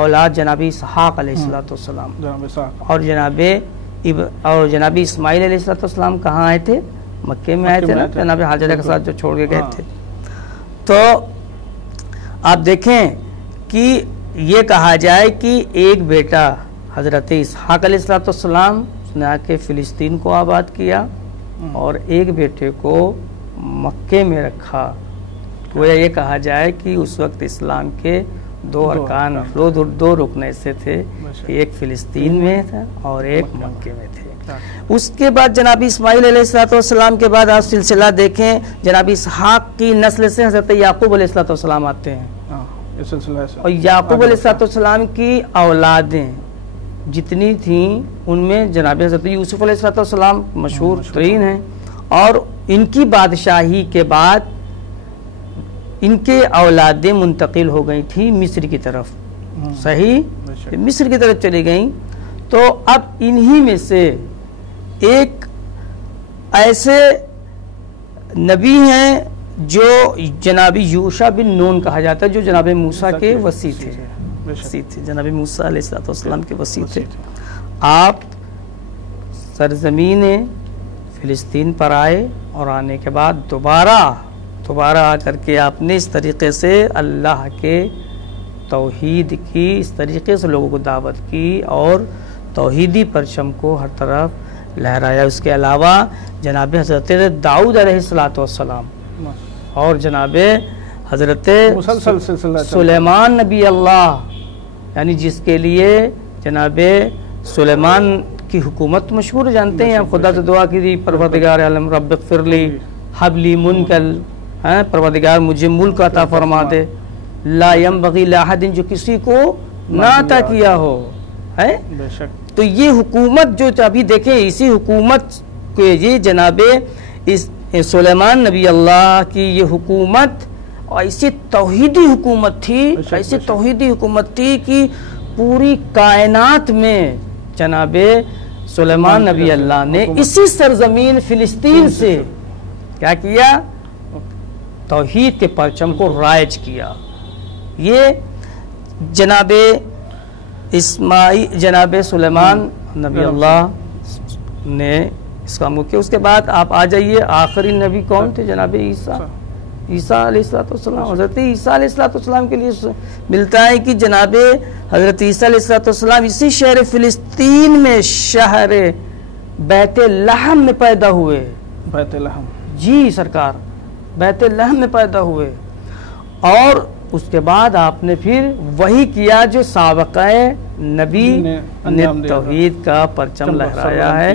اولاد جناب اسحاق علیہ السلام جناب اسحاق اور جناب اسماعیل علیہ السلام کہاں آئے تھے؟ مکے میں آئے تھے نا، جناب حاجرہ کے ساتھ جو چھوڑ کے گئے تھے۔ تو آپ دیکھیں کہ یہ کہا جائے کہ ایک بیٹا حضرت اسحاق علیہ السلام اس نے آ کے فلسطین کو آباد کیا اور ایک بیٹے کو مکے میں رکھا۔ گویا یہ کہا جائے کہ اس وقت اسلام کے دو ارکان، دو رکن ایسے تھے کہ ایک فلسطین میں تھا اور ایک مکے میں تھے۔ اس کے بعد جناب اسماعیل علیہ السلام کے بعد آپ سلسلہ دیکھیں، جناب اسحاق کی نسل سے حضرت یعقوب علیہ السلام آتے ہیں، اور یعقوب علیہ السلام کی اولادیں جتنی تھیں ان میں جناب حضرت یوسف علیہ السلام مشہور ترین ہیں، اور ان کی بادشاہی کے بعد ان کے اولادیں منتقل ہو گئی تھیں مصر کی طرف، صحیح، مصر کی طرف چلی گئیں۔ تو اب انہی میں سے ایک ایسے نبی ہیں جو جناب یوشع بن نون کہا جاتا ہے، جو جناب موسیٰ کے وصی تھے، جناب موسیٰ علیہ السلام کے وصی تھے۔ آپ سرزمین فلسطین پر آئے اور آنے کے بعد دوبارہ آ کر کے آپ نے اس طریقے سے اللہ کے توحید کی، اس طریقے سے لوگوں کو دعوت کی اور توحیدی پرچم کو ہر طرف لہرایا۔ اس کے علاوہ جناب حضرت داؤد علیہ السلام اور جناب حضرت سلیمان نبی اللہ، یعنی جس کے لیے جناب سلیمان کی حکومت مشہور جانتے ہیں، خدا سے دعا کی تھی، پروردگار عالم رب اغفر لی حب لی منکل، پروردگار مجھے ملک عطا فرما دے، لا ينبغی لاحد، جو کسی کو نہ عطا کیا ہو، ہے۔ تو یہ حکومت جو ابھی دیکھیں، اسی حکومت کو یہ جناب سلیمان نبی اللہ کی یہ حکومت ایسی توحیدی حکومت تھی، کہ پوری کائنات میں جناب سلیمان نبی اللہ نے اسی سرزمین فلسطین سے کیا کیا؟ توحید کے پرچم کو رائج کیا۔ یہ جناب سلیمان نبی اللہ نے اس کام کو کیا۔ اس کے بعد آپ آ جائیے، آخری نبی کون تھے؟ جناب عیسیٰ علیہ السلام۔ حضرت عیسیٰ علیہ السلام کے لیے ملتا ہے کہ جناب حضرت عیسیٰ علیہ السلام اسی شہر فلسطین میں شہر بیت لحم میں پیدا ہوئے۔ بیت لحم، جی سرکار، بیت لحم میں پیدا ہوئے، اور اس کے بعد آپ نے پھر وہی کیا جو سابقہ نبی نے توحید کا پرچم لہرایا ہے۔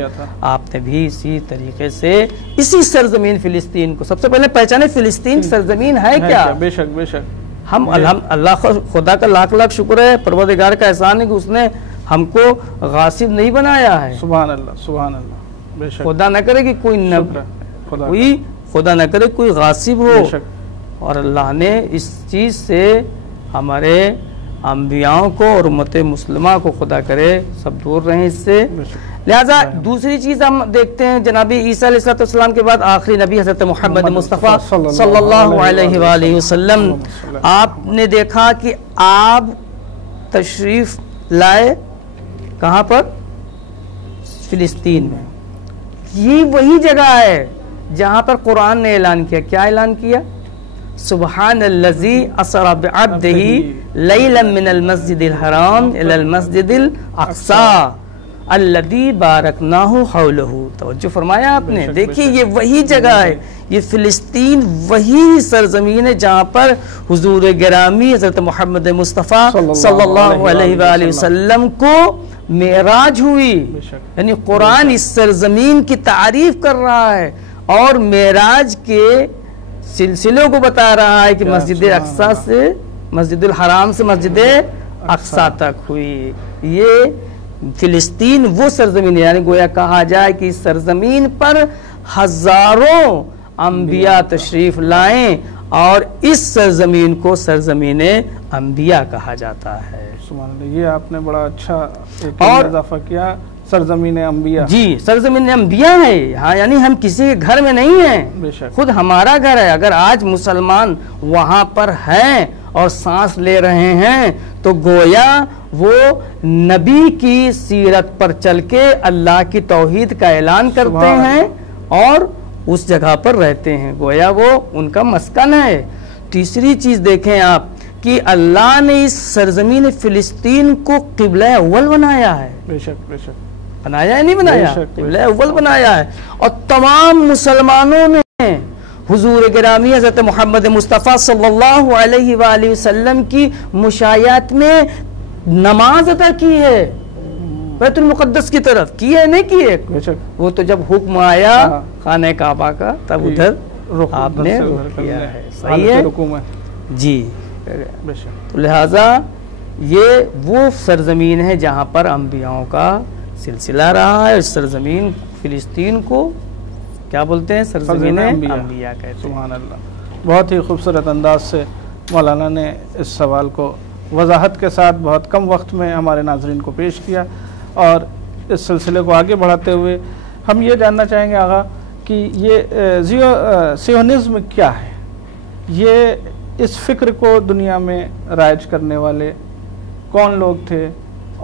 آپ نے بھی اسی طریقے سے اسی سرزمین فلسطین کو سب سے پہلے پہچانے، فلسطین سرزمین ہے کیا؟ بے شک ہم اللہ خدا کا لاکھ لاکھ شکر ہے، پروردگار کا احسان ہے کہ اس نے ہم کو غاصب نہیں بنایا ہے۔ سبحان اللہ، بے شک۔ خدا نہ کرے کہ خدا نہ کرے کوئی غاصب ہو، اور اللہ نے اس چیز سے ہمارے انبیاءوں کو اور امت مسلمہ کو خدا کرے سب دور رہیں اس سے۔ لہذا دوسری چیز ہم دیکھتے ہیں، جناب عیسیٰ علیہ السلام کے بعد آخری نبی حضرت محمد مصطفیٰ صلی اللہ علیہ وآلہ وسلم، آپ نے دیکھا کہ آپ تشریف لائے کہاں پر؟ فلسطین میں۔ یہ وہی جگہ ہے جہاں پر قرآن نے اعلان کیا، کیا اعلان کیا؟ سبحان الذی اسری بعبدہ لیلا من المسجد الحرام الی المسجد الاقصی الذی بارکناہ حولہ۔ توجہ فرمایا آپ نے، دیکھیے یہ وہی جگہ ہے، یہ فلسطین وہی سرزمین ہے جہاں پر حضور گرامی حضرت محمد مصطفیٰ صلی اللہ علیہ وآلہ وسلم کو معراج ہوئی۔ یعنی قرآن اس سرزمین کی تعریف کر رہا ہے اور معراج کے سلسلوں کو بتا رہا ہے کہ مسجد اقصی سے، مسجد الحرام سے مسجد اقصی تک ہوئی۔ یہ فلسطین وہ سرزمین ہے، یعنی گویا کہا جائے کہ اس سرزمین پر ہزاروں انبیاء تشریف لائیں اور اس سرزمین کو سرزمین انبیاء کہا جاتا ہے۔ سبحان اللہ، یہ آپ نے بڑا اچھا اضافہ کیا، سرزمین انبیاء۔ جی سرزمین انبیاء ہے، ہاں، یعنی ہم کسی کے گھر میں نہیں ہیں، خود ہمارا گھر ہے۔ اگر آج مسلمان وہاں پر ہیں اور سانس لے رہے ہیں تو گویا وہ نبی کی سیرت پر چل کے اللہ کی توحید کا اعلان کرتے ہیں اور اس جگہ پر رہتے ہیں، گویا وہ ان کا مسکن ہے۔ تیسری چیز دیکھیں آپ کہ اللہ نے اس سرزمین فلسطین کو قبلہ اول بنایا ہے، بے شک بے شک، بنایا ہے نہیں بنایا، بے شک، قبلہ اول بنایا ہے، اور تمام مسلمانوں نے حضور گرامی حضرت محمد مصطفیٰ صلی اللہ علیہ وآلہ وسلم کی مشایعت میں نماز ادا کی ہے، بیت المقدس کی طرف کی ہے نہیں کی ہے، بے شک، وہ تو جب حکم آیا خانہ کعبہ کا تب ادھر آپ نے رخ کیا ہے، صحیح ہے جی۔ بے شک، تو لہٰذا یہ وہ سرزمین ہے جہاں پر انبیاءوں کا سلسلہ رہا ہے۔ اس سرزمین فلسطین کو کیا بولتے ہیں؟ سرزمین انبیاء کہتے ہیں۔ سبحان اللہ، بہت ہی خوبصورت انداز سے مولانا نے اس سوال کو وضاحت کے ساتھ بہت کم وقت میں ہمارے ناظرین کو پیش کیا، اور اس سلسلے کو آگے بڑھاتے ہوئے ہم یہ جاننا چاہیں گے آغا کہ یہ سیونزم کیا ہے، یہ اس فکر کو دنیا میں رائج کرنے والے کون لوگ تھے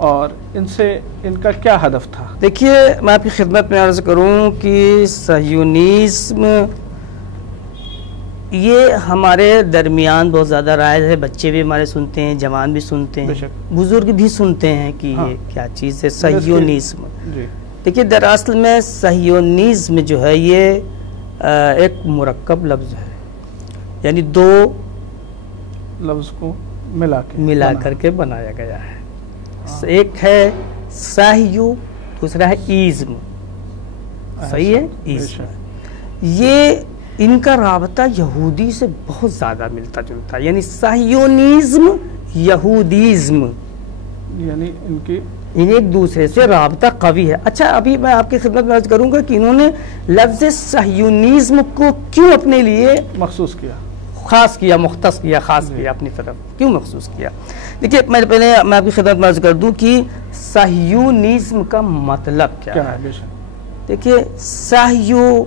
اور ان سے ان کا کیا ہدف تھا؟ دیکھیے میں آپ کی خدمت میں عرض کروں کہ صہیونیزم یہ ہمارے درمیان بہت زیادہ رائج ہے، بچے بھی ہمارے سنتے ہیں، جوان بھی سنتے ہیں، بزرگ بھی سنتے ہیں کہ یہ کیا چیز ہے صہیونیزم۔ دیکھیے دراصل میں صہیونیزم جو ہے یہ ایک مرکب لفظ ہے، یعنی دو لفظ کو ملا کر کے بنایا گیا ہے۔ ایک ہے صہیو، دوسرا ہے ایزم، صحیح ہے ایزم۔ یہ ان کا رابطہ یہودی سے بہت زیادہ ملتا جلتا ہے، یعنی صہیونیزم یہودیزم، یعنی ان ایک دوسرے سے رابطہ قوی ہے۔ اچھا ابھی میں آپ کی خدمت میں عرض کروں گا کہ انہوں نے لفظ صہیونیزم کو کیوں اپنے لیے مخصوص کیا، خاص کیا، مختص کیا، خاص کیا اپنی طرف، کیوں مخصوص کیا؟ دیکھیے پہلے میں آپ کی خدمت میں عرض کر دوں کہ صہیونیزم کا مطلب کیا ہے۔ دیکھیے صہیو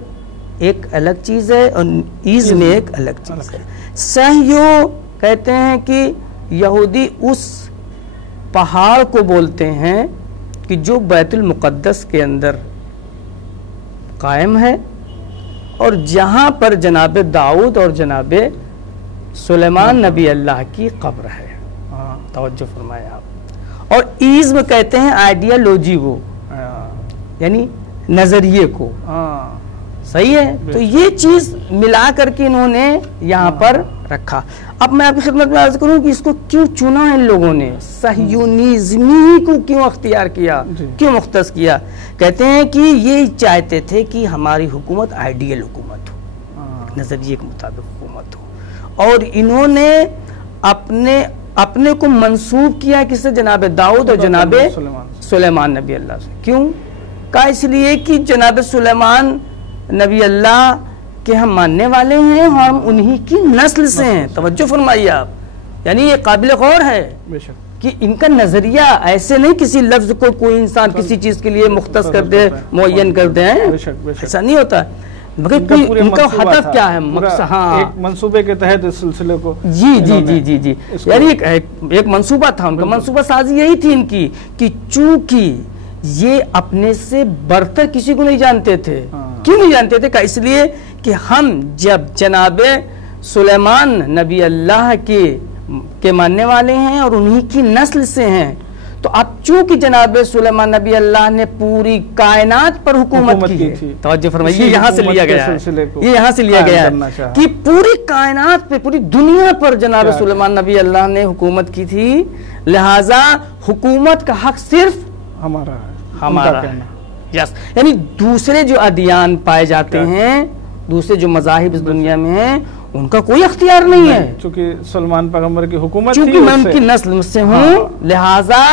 ایک الگ چیز ہے اور ایزم ایک الگ چیز ہے۔ صہیو کہتے ہیں کہ یہودی اس پہاڑ کو بولتے ہیں کہ جو بیت المقدس کے اندر قائم ہے اور جہاں پر جناب داؤد اور جناب سلیمان نبی اللہ کی قبر ہے، توجہ فرمائے آپ۔ اور ایزم کہتے ہیں آئیڈیالوجی کو، یعنی نظریے کو، صحیح ہے۔ تو یہ چیز ملا کر کے انہوں نے یہاں پر رکھا۔ اب میں آپ کی خدمت میں عرض کروں کہ اس کو کیوں چنا ان لوگوں نے، صہیونیزمی کو کیوں اختیار کیا، کیوں مختص کیا؟ کہتے ہیں کہ یہ چاہتے تھے کہ ہماری حکومت آئیڈیل حکومت ہو، نظریے کے مطابق حکومت ہو، اور انہوں نے اپنے کو منسوب کیا کس سے؟ جناب داؤد اور جناب سلیمان نبی اللہ سے۔ کیوں کہا؟ اس لیے کہ جناب سلیمان نبی اللہ کہ ہم ماننے والے ہیں، ہم انہی کی نسل سے ہیں، توجہ فرمائیے آپ، یعنی یہ قابل غور ہے کہ ان کا نظریہ ایسے نہیں کسی لفظ کو کوئی انسان کسی چیز کے لیے مختص کر دے، معین کر دے، ایسا نہیں ہوتا ہے، مگر ان کا ہدف کیا ہے، ایک منصوبے کے تحت اس سلسلے کو، جی جی جی جی جی، یعنی ایک منصوبہ تھا ان کا، منصوبہ سازی یہی تھی ان کی کہ چونکہ یہ اپنے سے برتر کسی کو نہیں جانتے تھے۔ کیوں نہیں جانتے تھے؟ کہ اس لیے کہ ہم جب جناب سلیمان نبی اللہ کے ماننے والے ہیں اور انہی کی نسل سے ہیں، تو اب چونکہ جناب سلیمان نبی اللہ نے پوری کائنات پر حکومت کی ہے، توجہ فرمائیے، یہ یہاں سے لیا گیا ہے، یہ یہاں سے لیا گیا ہے کہ پوری کائنات پہ، پوری دنیا پر جناب سلیمان نبی اللہ نے حکومت کی تھی، لہٰذا حکومت کا حق صرف ہمارا ہے، ہمارا ہے، یس۔ یعنی دوسرے جو ادیان پائے جاتے ہیں، دوسرے جو مذاہب اس دنیا میں ہیں، ان کا کوئی اختیار نہیں ہے، چونکہ سلمان پیغمبر کی حکومت، چونکہ میں ان کی نسل سے ہوں، لہٰذا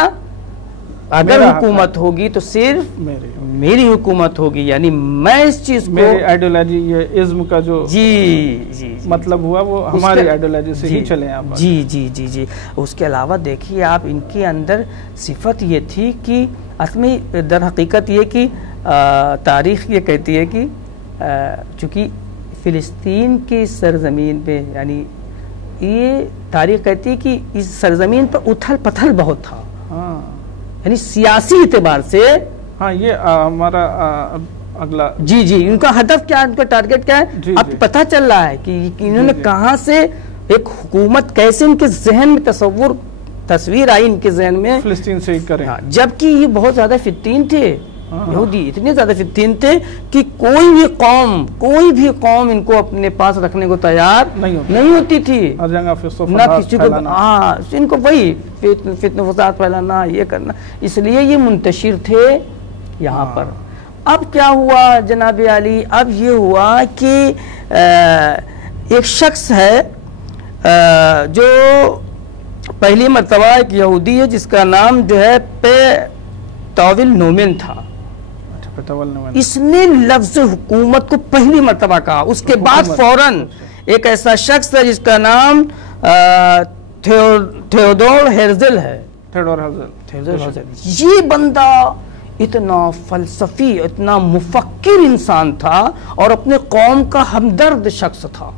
اگر حکومت ہوگی تو صرف میری حکومت ہوگی، یعنی میں اس چیز کو، میری آئیڈیالوجی، یہ ازم کا جو جی مطلب ہوا وہ ہماری آئیڈیالوجی سے ہی چلیں آپ۔ جی جی جی جی۔ اس کے علاوہ دیکھیے آپ، ان کے اندر صفت یہ تھی کہ اصل میں در حقیقت یہ کہ تاریخ یہ کہتی ہے کہ چونکہ فلسطین کی سرزمین پہ، یعنی یہ تاریخ کہتی ہے کہ اس سرزمین پر اتھل پتھل بہت تھا، یعنی سیاسی اعتبار سے. ہاں یہ ہمارا اگلا جی ان کا ہدف کیا ہے، ان کا ٹارگٹ کیا ہے، اب پتہ چل رہا ہے کہ انہوں نے کہاں سے ایک حکومت، کیسے ان کے ذہن میں تصویر آئی ان کے ذہن میں فلسطین سے ہی کریں، جبکہ یہ بہت زیادہ فتین تھے یہودی، اتنے زیادہ فتین تھے کہ کوئی بھی قوم ان کو اپنے پاس رکھنے کو تیار نہیں ہوتی تھی، نہ کسی کو. ان کو وہی فتنہ فساد پھیلانا، یہ کرنا، اس لیے یہ منتشر تھے یہاں پر. اب کیا ہوا جناب علی، اب یہ ہوا کہ ایک شخص ہے جو پہلی مرتبہ ایک یہودی ہے جس کا نام جو ہے پیٹاول نومن تھا. اس نے لفظ حکومت کو پہلی مرتبہ کہا. اس کے بعد فوراً ایک ایسا شخص ہے جس کا نام تھیودور ہیرزل ہے. یہ بندہ اتنا فلسفی، اتنا مفکر انسان تھا اور اپنے قوم کا ہمدرد شخص تھا،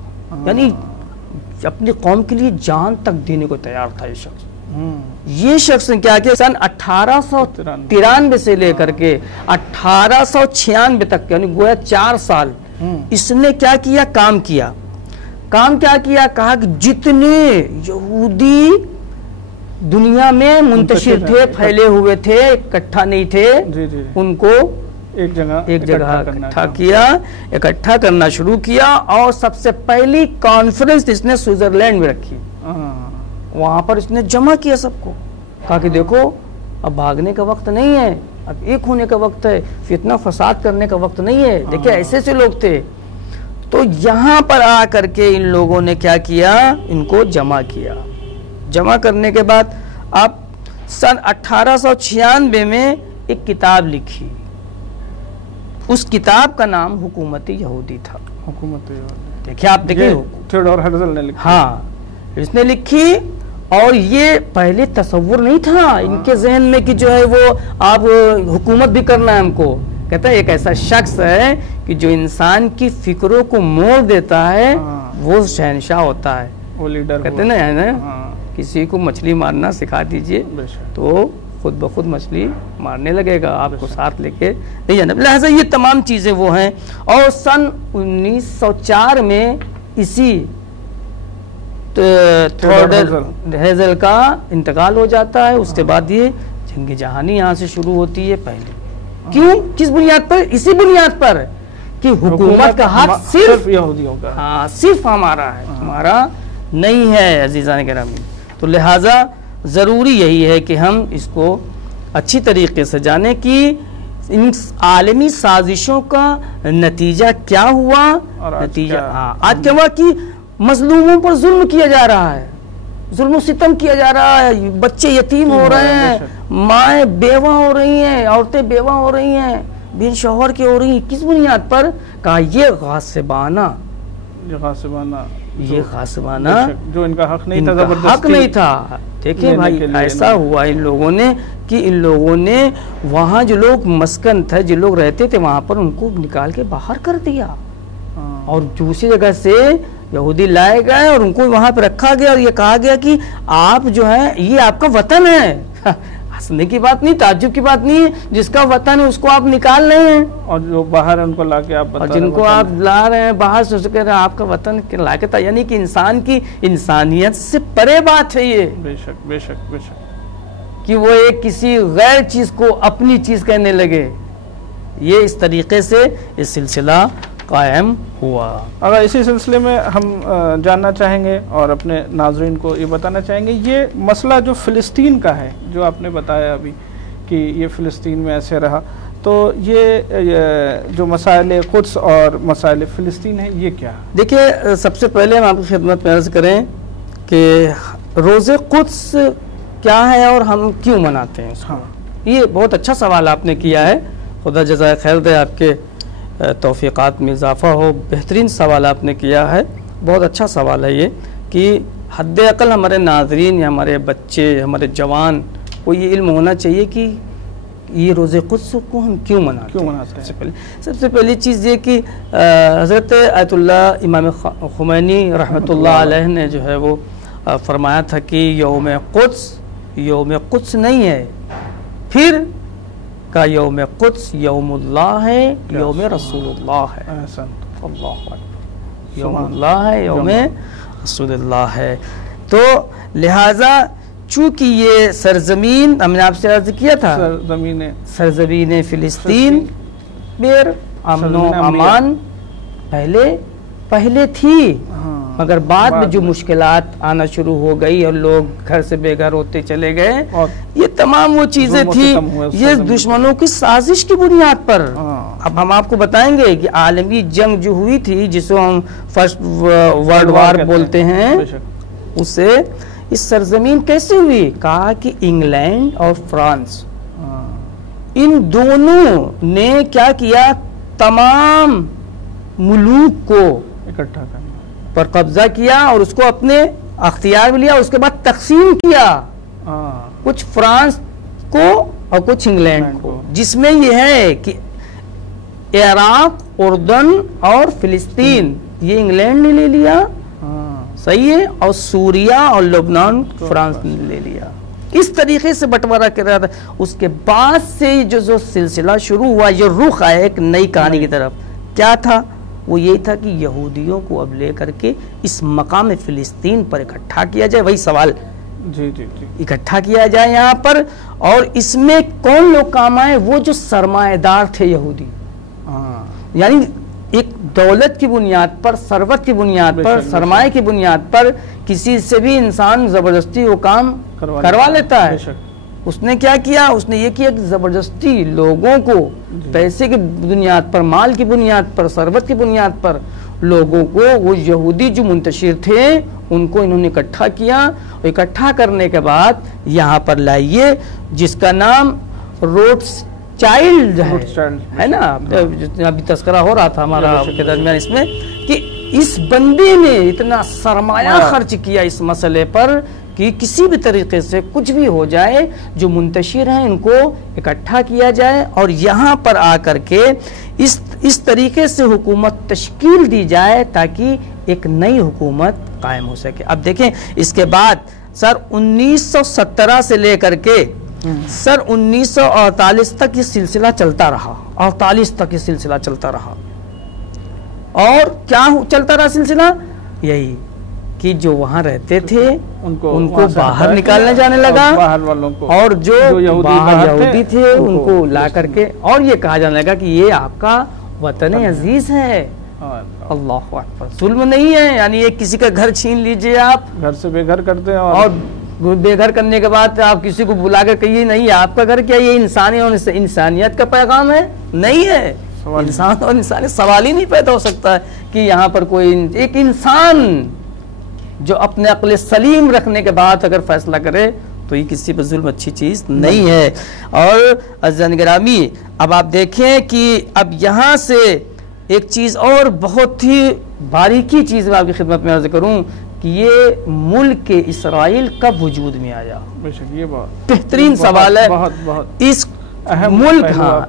یعنی اپنی قوم کے لیے جان تک دینے کو تیار تھا یہ شخص. یہ شخص نے کیا کیا، سن 1893 سے لے کر کے 1896 تک، یعنی گویا 4 سال اس نے کیا کیا، کام کیا. کہا کہ جتنے یہودی دنیا میں منتشر تھے، پھیلے ہوئے تھے، اکٹھا نہیں تھے، ان کو ایک جگہ اکٹھا کرنا شروع کیا. اور سب سے پہلی کانفرنس اس نے سوئٹزرلینڈ میں رکھی. وہاں پر اس نے جمع کیا سب کو، کہا کہ دیکھو اب بھاگنے کا وقت نہیں ہے، اب ایک ہونے کا وقت ہے، فتنہ فساد کرنے کا وقت نہیں ہے. دیکھیں ایسے سے لوگ تھے. تو یہاں پر آ کر کے ان لوگوں نے کیا کیا، ان کو جمع کیا. جمع کرنے کے بعد اب سن 1896 میں ایک کتاب لکھی. اس کتاب کا نام حکومت یہودی تھا. دیکھیں آپ دیکھیں تھیودور ہیرزل نے لکھی. ہاں اس نے لکھی، اور یہ پہلے تصور نہیں تھا ان کے ذہن میں کہ جو ہے وہ آپ حکومت بھی کرنا ہے ہم کو. کہتا ہے ایک ایسا شخص ہے کہ جو انسان کی فکروں کو موڑ دیتا ہے وہ شہنشاہ ہوتا ہے. وہ لیڈر کہتے ہیں نا کسی کو مچھلی مارنا سکھا دیجئے تو خود بخود مچھلی مارنے لگے گا، آپ کو ساتھ لے کے نہیں جانا. لہذا یہ تمام چیزیں وہ ہیں. اور سن 1904 میں اسی تھیودور ہیرزل کا انتقال ہو جاتا ہے. اس کے بعد یہ جنگ جہانی یہاں سے شروع ہوتی ہے. پہلے کیوں، کس بنیاد پر؟ اسی بنیاد پر کہ حکومت کا حق صرف یہودیوں کا، صرف ہمارا ہے، تمہارا نہیں ہے عزیزان گرامی. تو لہٰذا ضروری یہی ہے کہ ہم اس کو اچھی طریقے سے جانیں کہ ان عالمی سازشوں کا نتیجہ کیا ہوا. نتیجہ آج کیا ہوا کہ مظلوموں پر ظلم کیا جا رہا ہے، ظلم و ستم کیا جا رہا ہے. بچے یتیم ہو رہے ہیں، مائیں بیوہ ہو رہی ہیں، عورتیں بیوہ ہو رہی ہیں، بن شوہر کی ہو رہی ہیں. کس بنیاد پر؟ کہا یہ غاصبانہ جو ان کا حق نہیں تھا، حق نہیں تھا. دیکھیں بھائی ایسا ہوا ان لوگوں نے کہ ان لوگوں نے وہاں جو لوگ مسکن تھے، جو لوگ رہتے تھے وہاں پر، ان کو نکال کے باہر کر دیا اور دوسری جگہ سے یہودی لائے گئے اور ان کو وہاں پہ رکھا گیا. اور یہ کہا گیا کہ آپ جو ہے یہ آپ کا وطن ہے. ہنسنے کی بات نہیں، تعجب کی بات نہیں ہے. جس کا وطن ہے اس کو آپ نکال رہے ہیں، اور جو باہر ان کو لا کے آپ اور جن کو آپ لا رہے ہیں باہر سے کہہ رہے ہیں آپ کا وطن لا کے تھا. یعنی کہ انسان کی انسانیت سے پرے بات ہے یہ. بے شک بے شک بے شک کہ وہ ایک کسی غیر چیز کو اپنی چیز کہنے لگے. یہ اس طریقے سے یہ سلسلہ قائم ہوا. اگر اسی سلسلے میں ہم جاننا چاہیں گے اور اپنے ناظرین کو یہ بتانا چاہیں گے، یہ مسئلہ جو فلسطین کا ہے، جو آپ نے بتایا ابھی کہ یہ فلسطین میں ایسے رہا، تو یہ جو مسائل قدس اور مسائل فلسطین ہیں یہ کیا؟ دیکھیے سب سے پہلے ہم آپ کی خدمت میں عرض کریں کہ روزے قدس کیا ہے اور ہم کیوں مناتے ہیں. یہ بہت اچھا سوال آپ نے کیا ہے. خدا جزائے خیر دے، آپ کے توفیقات میں اضافہ ہو. بہترین سوال آپ نے کیا ہے، بہت اچھا سوال ہے یہ کہ حد اقل ہمارے ناظرین یا ہمارے بچے، ہمارے جوان کو یہ علم ہونا چاہیے کہ یہ روز قدس کو ہم کیوں مناتے ہیں. سب سے پہلی چیز یہ کہ حضرت آیت اللہ امام خمینی رحمۃ اللہ علیہ نے جو ہے وہ فرمایا تھا کہ یوم قدس نہیں ہے، پھر کا یوم قدس یوم اللہ ہے، یوم رسول اللہ ہے، اللہ اکبر، یوم اللہ ہے، یوم رسول اللہ ہے۔ تو لہٰذا چونکہ یہ سرزمین ہم نے آپ سے عرض کیا تھا، سرزمین فلسطین بیر امن و امان پہلے تھی، مگر بعد میں جو مشکلات آنا شروع ہو گئی اور لوگ گھر سے بے گھر ہوتے چلے گئے، یہ تمام وہ چیزیں تھی، یہ دشمنوں کی سازش کی بنیاد پر۔ اب ہم آپ کو بتائیں گے کہ عالمی جنگ جو ہوئی تھی، جس کو ہم فرسٹ ورلڈ وار بولتے ہیں، اسے اس سرزمین کیسے ہوئی؟ کہا کہ انگلینڈ اور فرانس، ان دونوں نے کیا کیا؟ تمام ملوک کو اکٹھا کرنا پر قبضہ کیا اور اس کو اپنے اختیار میں لیا، اس کے بعد تقسیم کیا، کچھ فرانس کو اور کچھ انگلینڈ کو، جس میں یہ ہے کہ عراق، اردن اور فلسطین یہ انگلینڈ نے لے لیا، صحیح ہے، اور سوریہ اور لبنان فرانس نے لے لیا۔ اس طریقے سے بٹوارہ کر رہا تھا۔ اس کے بعد سے جو سلسلہ شروع ہوا، یہ رخ آیا ایک نئی کہانی کی طرف، کیا تھا؟ وہ یہی تھا کہ یہودیوں کو اب لے کر کے اس مقام فلسطین پر اکٹھا کیا جائے، وہی سوال، اکٹھا کیا جائے یہاں پر، اور اس میں کون لوگ کام آئے؟ وہ جو سرمایہ دار تھے یہودی، یعنی ایک دولت کی بنیاد پر، ثروت کی بنیاد پر، سرمایہ کی بنیاد پر کسی سے بھی انسان زبردستی وہ کام کروا لیتا ہے۔ اس نے کیا کیا؟ اس نے یہ کیا کہ زبردستی لوگوں کو پیسے کی بنیاد پر، مال کی بنیاد پر، ثروت کی بنیاد پر لوگوں کو، وہ یہودی جو منتشر تھے ان کو انہوں نے اکٹھا کیا، اور اکٹھا کرنے کے بعد یہاں پر لائیے، جس کا نام روڈس چائلڈ ہے نا، ابھی تذکرہ ہو رہا تھا ہمارا کے درمیان اس میں، کہ اس بندے نے اتنا سرمایہ خرچ کیا اس مسئلے پر کہ کسی بھی طریقے سے کچھ بھی ہو جائے، جو منتشر ہیں ان کو اکٹھا کیا جائے اور یہاں پر آ کر کے اس طریقے سے حکومت تشکیل دی جائے تاکہ ایک نئی حکومت قائم ہو سکے۔ اب دیکھیں اس کے بعد سر 1917 سے لے کر کے سر 1948 تک یہ سلسلہ چلتا رہا، 48 تک یہ سلسلہ چلتا رہا، اور کیا چلتا رہا سلسلہ؟ یہی کہ جو وہاں رہتے تھے ان کو باہر نکالنے جانے لگا، اور جو باہر یہودی تھے ان کو لا کر کے، اور یہ کہا جانے لگا کہ یہ آپ کا وطن عزیز ہے۔ اللہ اکبر، ظلم نہیں ہے، یعنی یہ کسی کا گھر چھین لیجئے، آپ گھر سے بے گھر کرتے ہیں، اور بے گھر کرنے کے بعد آپ کسی کو بلا کر کہیے نہیں آپ کا گھر، کیا یہ انسانی اور انسانیت کا پیغام ہے؟ نہیں ہے، انسان اور انسانیت سوال ہی نہیں پیدا ہو سکتا ہے کہ یہاں پر کوئی ایک انسان جو اپنے عقل سلیم رکھنے کے بعد اگر فیصلہ کرے تو یہ کسی پر ظلم اچھی چیز نہیں ہے۔ اور عزیزان گرامی، اب آپ دیکھیں کہ اب یہاں سے ایک چیز اور بہت ہی باریکی چیز میں آپ کی خدمت میں عرض کروں کہ یہ ملک اسرائیل کب وجود میں آیا؟ یہ بہترین سوال ہے، اس ملک، ہاں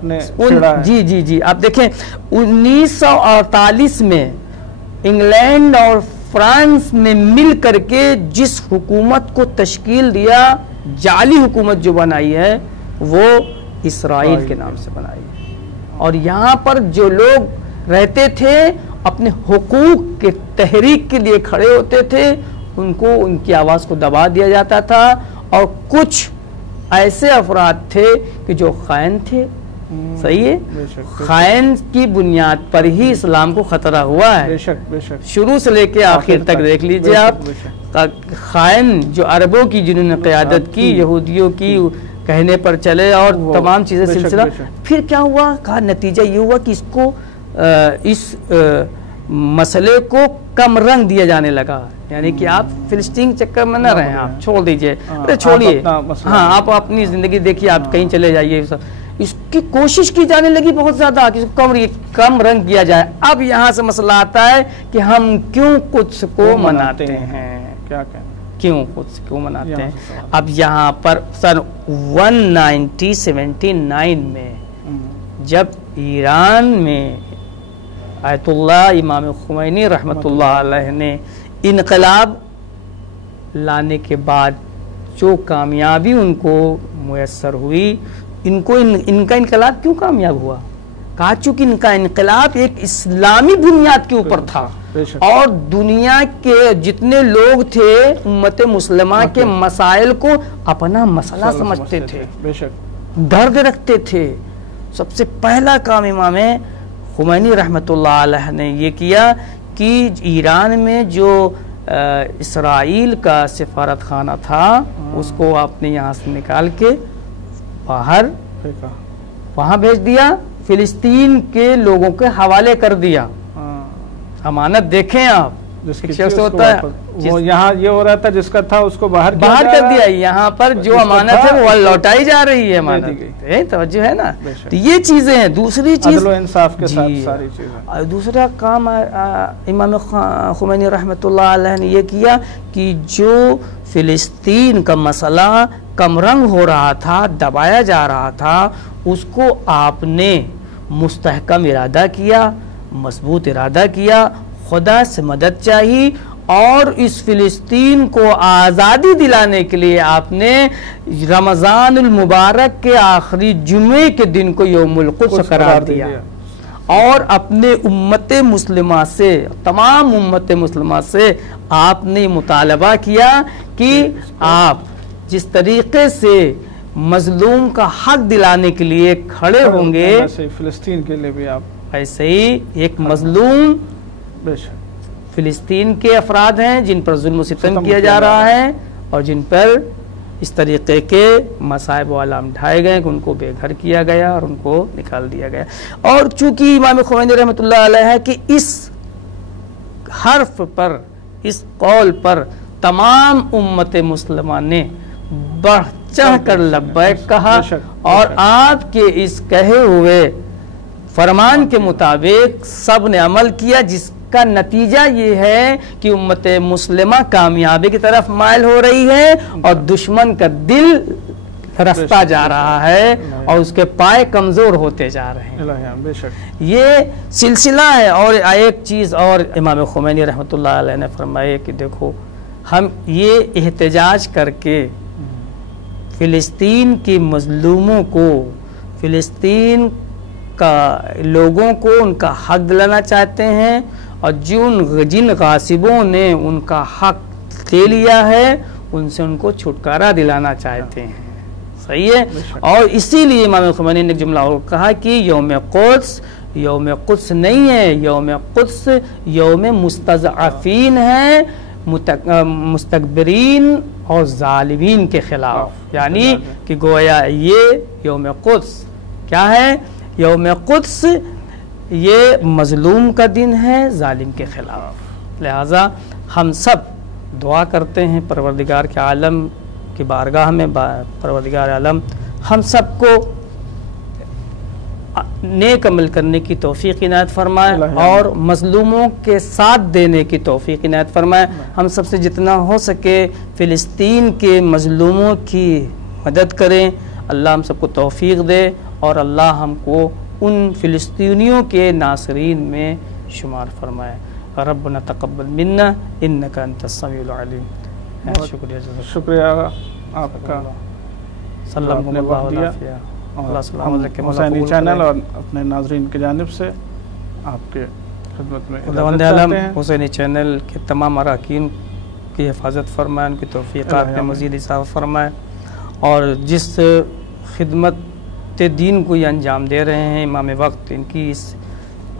جی آپ دیکھیں 1948 میں انگلینڈ اور فرانس نے مل کر کے جس حکومت کو تشکیل دیا، جعلی حکومت جو بنائی ہے وہ اسرائیل کے نام سے بنائی ہے، اور یہاں پر جو لوگ رہتے تھے اپنے حقوق کے تحریک کے لیے کھڑے ہوتے تھے، ان کو ان کی آواز کو دبا دیا جاتا تھا، اور کچھ ایسے افراد تھے کہ جو خائن تھے، صحیح ہے، خائن کی بنیاد پر ہی اسلام کو خطرہ ہوا ہے، شروع سے لے کے آخر تک دیکھ لیجئے آپ، خائن جو عربوں کی جنہوں نے قیادت کی، یہودیوں کی کہنے پر چلے اور تمام چیزیں سلسلہ، پھر کیا ہوا؟ کہا نتیجہ یہ ہوا کہ اس مسئلے کو کم رنگ دیا جانے لگا، یعنی کہ آپ فلسطین چکر میں نہ رہیں، آپ چھوڑ دیجئے، چھوڑیے، ہاں آپ اپنی زندگی دیکھیے، آپ کہیں چلے جائیے، اس کی کوشش کی جانے لگی بہت زیادہ کہ کم رنگ کیا جائے۔ اب یہاں سے مسئلہ آتا ہے کہ ہم کیوں قدس کو مناتے ہیں، کیوں قدس کو مناتے ہیں؟ اب یہاں پر سن 1979 میں جب ایران میں آیت اللہ امام خمینی رحمت اللہ علیہ نے انقلاب لانے کے بعد جو کامیابی ان کو میسر ہوئی، ان کا انقلاب کیوں کامیاب ہوا؟ کہا چونکہ ان کا انقلاب ایک اسلامی بنیاد کے اوپر تھا، اور دنیا کے جتنے لوگ تھے امت مسلمہ کے مسائل کو اپنا مسئلہ سمجھتے تھے، درد رکھتے تھے۔ سب سے پہلا کام امام خمینی رحمۃ اللہ علیہ نے یہ کیا کہ ایران میں جو اسرائیل کا سفارت خانہ تھا اس کو آپ نے یہاں سے نکال کے باہر وہاں بھیج دیا، فلسطین کے لوگوں کے حوالے کر دیا۔ امانت دیکھیں آپ، جس کی شخص ہوتا ہے وہ یہاں یہ ہو رہا تھا، جس کا تھا اس کو باہر کر دیا، یہاں پر جو امانت ہے وہ لوٹائی جا رہی ہے، امانت توجہ ہے نا۔ تو یہ چیزیں ہیں۔ دوسری چیز عدل و انصاف کے ساتھ ساری چیزیں۔ دوسرا کام امام خمینی رحمۃ اللہ علیہ نے یہ کیا کہ جو فلسطین کا مسئلہ کم رنگ ہو رہا تھا، دبایا جا رہا تھا، اس کو آپ نے مستحکم ارادہ کیا، مضبوط ارادہ کیا، خدا سے مدد چاہی، اور اس فلسطین کو آزادی دلانے کے لیے آپ نے رمضان المبارک کے آخری جمعے کے دن کو یوم القدس قرار دیا، اور اپنے امت مسلمہ سے، تمام امت مسلمہ سے آپ نے مطالبہ کیا کہ آپ جس طریقے سے مظلوم کا حق دلانے کے لیے کھڑے ہوں گے، فلسطین کے لیے بھی آپ ایسے ہی ایک مظلوم فلسطین کے افراد ہیں جن پر ظلم و ستم کیا جا رہا ہے، اور جن پر اس طریقے کے مصائب و آلام ڈھائے گئے کہ ان کو بے گھر کیا گیا اور ان کو نکال دیا گیا۔ اور چونکہ امام خمینی رحمۃ اللہ علیہ ہے کہ اس حرف پر، اس قول پر تمام امت مسلمہ نے بڑھ چڑھ کر لبیک کہا، اور آپ کے اس کہے ہوئے فرمان کے مطابق سب نے عمل کیا، جس کا نتیجہ یہ ہے کہ امت مسلمہ کامیابی کی طرف مائل ہو رہی ہے، اور دشمن کا دل رستا جا رہا ہے، اور اس کے پائے کمزور ہوتے جا رہے ہیں۔ یہ سلسلہ ہے۔ اور ایک چیز اور امام خمینی رحمۃ اللہ علیہ نے فرمایا کہ دیکھو، ہم یہ احتجاج کر کے فلسطین کے مظلوموں کو، فلسطین کا لوگوں کو ان کا حق دلانا چاہتے ہیں، اور جن غاصبوں نے ان کا حق لے لیا ہے ان سے ان کو چھٹکارا دلانا چاہتے ہیں۔ صحیح ہے۔ اور اسی لیے امام خمینی نے جملہ اور کہا کہ یوم قدس نہیں ہے، یوم قدس یوم مستضعفین ہے، مستکبرین اور ظالمین کے خلاف، یعنی کہ گویا یہ یوم قدس کیا ہے؟ یوم قدس یہ مظلوم کا دن ہے، ظالم کے خلاف۔ لہٰذا ہم سب دعا کرتے ہیں پروردگار کے عالم کی بارگاہ میں، پروردگار عالم ہم سب کو نیک عمل کرنے کی توفیق عنایت فرمائے، اور مظلوموں کے ساتھ دینے کی توفیق عنایت فرمائے۔ ہم سب سے جتنا ہو سکے فلسطین کے مظلوموں کی مدد کریں، اللہ ہم سب کو توفیق دے، اور اللہ ہم کو ان فلسطینیوں کے ناصرین میں شمار فرمائے۔ ربنا تقبل منا انک انت السمیع العلیم۔ شکریہ آپ کا، سلام علیکم، حسینی چینل اور اپنے ناظرین کی جانب سے آپ کے خدمت میں خداوند عالم حسینی چینل کے تمام اراکین کی حفاظت فرمائے، ان کی توفیقات میں مزید اضافہ فرمائے، اور جس خدمت دین کو یہ انجام دے رہے ہیں امام وقت، ان کی اس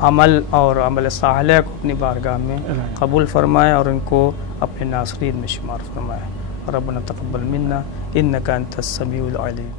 عمل اور عمل صالح کو اپنی بارگاہ میں قبول فرمائے، اور ان کو اپنے ناصرین میں شمار فرمائے۔ ربنا تقبل منا انک انت السمیع العلیم۔